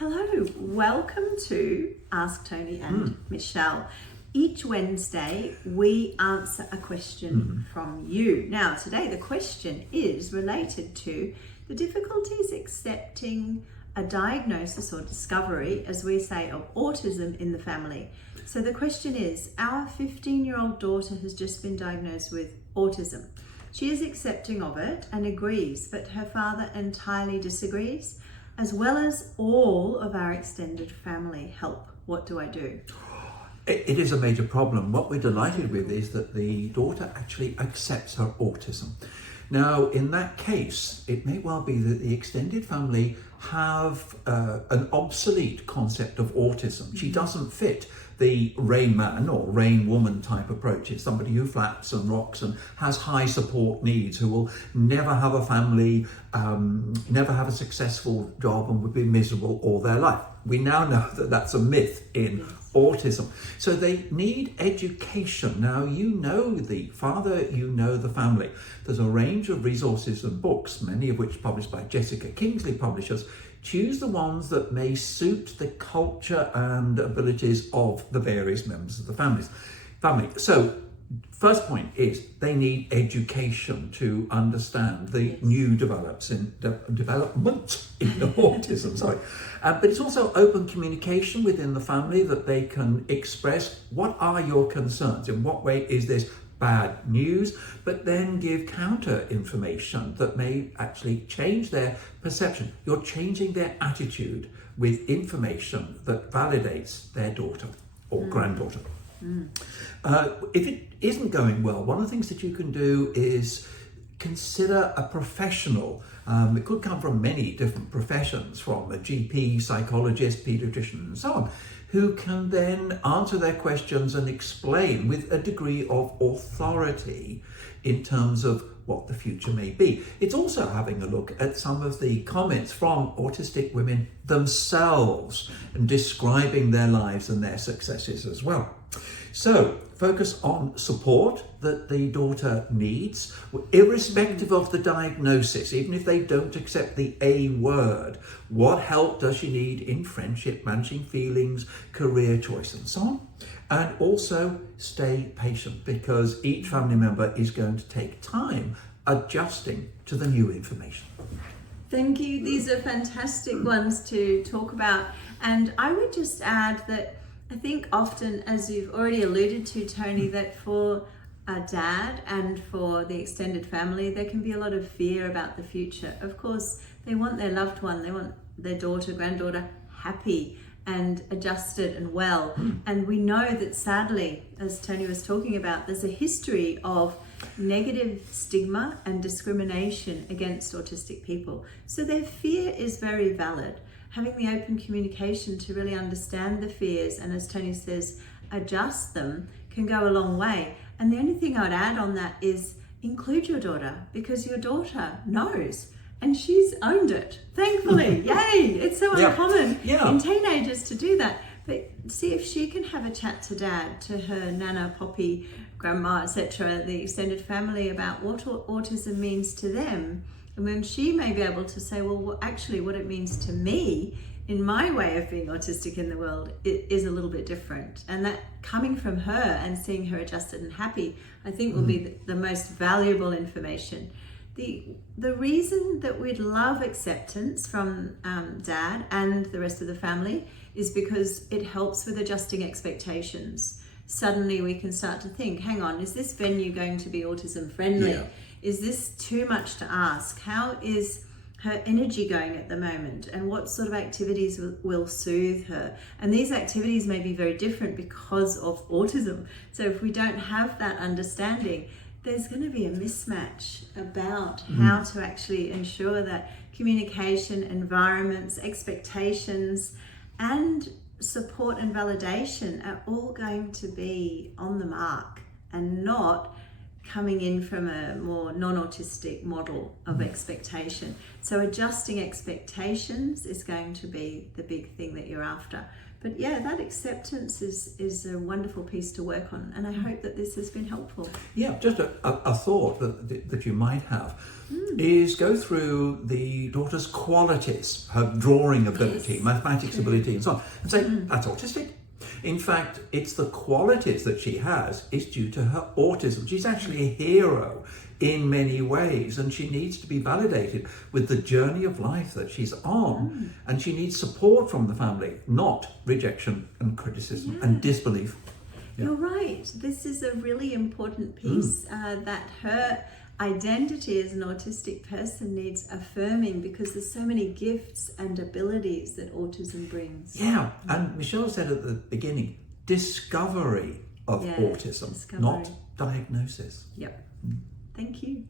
Hello, welcome to Ask Tony and Michelle. Each Wednesday we answer a question from you. Now today the question is related to the difficulties accepting a diagnosis or discovery, as we say, of autism in the family. So the question is, our 15-year-old daughter has just been diagnosed with autism. She is accepting of it and agrees, but her father entirely disagrees, as well as all of our extended family. Help, what do I do? It is a major problem. What we're delighted with is that the daughter actually accepts her autism. Now, in that case, it may well be that the extended family have an obsolete concept of autism. She doesn't fit the Rain Man or Rain Woman type approach. It's somebody who flaps and rocks and has high support needs, who will never have a family, never have a successful job, and would be miserable all their life. We now know that that's a myth in autism. So they need education. Now, you know the father, you know the family. There's a range of resources and books, many of which published by Jessica Kingsley Publishers. Choose the ones that may suit the culture and abilities of the various members of the family. So, first point is they need education to understand the new development in autism. But it's also open communication within the family, that they can express what are your concerns, in what way is this bad news, but then give counter information that may actually change their perception. You're changing their attitude with information that validates their daughter or granddaughter. If it isn't going well, one of the things that you can do is consider a professional. It could come from many different professions, from a GP, psychologist, pediatrician, and so on, who can then answer their questions and explain with a degree of authority in terms of what the future may be. It's also having a look at some of the comments from autistic women themselves and describing their lives and their successes as well. So focus on support that the daughter needs, irrespective of the diagnosis, even if they don't accept the A word. What help does she need in friendship, managing feelings, career choice, and so on? And also stay patient, because each family member is going to take time adjusting to the new information. Thank you. These are fantastic ones to talk about. And I would just add that I think often, as you've already alluded to, Tony, that for a dad and for the extended family, there can be a lot of fear about the future. Of course, they want their loved one, they want their daughter, granddaughter happy and adjusted and well. And we know that sadly, as Tony was talking about, there's a history of negative stigma and discrimination against autistic people. So their fear is very valid. Having the open communication to really understand the fears and, as Tony says, adjust them can go a long way. And the only thing I'd add on that is include your daughter, because your daughter knows and she's owned it. Thankfully, yay! It's so uncommon in teenagers to do that. But see if she can have a chat to dad, to her nana, poppy, grandma, etc., the extended family, about what autism means to them. And then she may be able to say, well, actually what it means to me in my way of being autistic in the world, it is a little bit different. And that coming from her and seeing her adjusted and happy, I think will be the most valuable information. The reason that we'd love acceptance from dad and the rest of the family is because it helps with adjusting expectations. Suddenly we can start to think, hang on, is this venue going to be autism friendly? Yeah. Is this too much to ask? How is her energy going at the moment? And what sort of activities will soothe her? And these activities may be very different because of autism. So if we don't have that understanding, there's going to be a mismatch about how to actually ensure that communication, environments, expectations, and support and validation are all going to be on the mark and not coming in from a more non-autistic model of expectation. So adjusting expectations is going to be the big thing that you're after. But yeah, that acceptance is a wonderful piece to work on, and I hope that this has been helpful. Yeah, just a thought that you might have is go through the daughter's qualities, her drawing ability, Yes. mathematics ability, and so on, and say, that's autistic. In fact, it's the qualities that she has is due to her autism. She's actually a hero in many ways, and she needs to be validated with the journey of life that she's on. And she needs support from the family, not rejection and criticism and disbelief. Yeah. You're right. This is a really important piece that her identity as an autistic person needs affirming, because there's so many gifts and abilities that autism brings. Yeah, and Michelle said at the beginning, discovery of autism, discovery. not diagnosis. Yep. Thank you.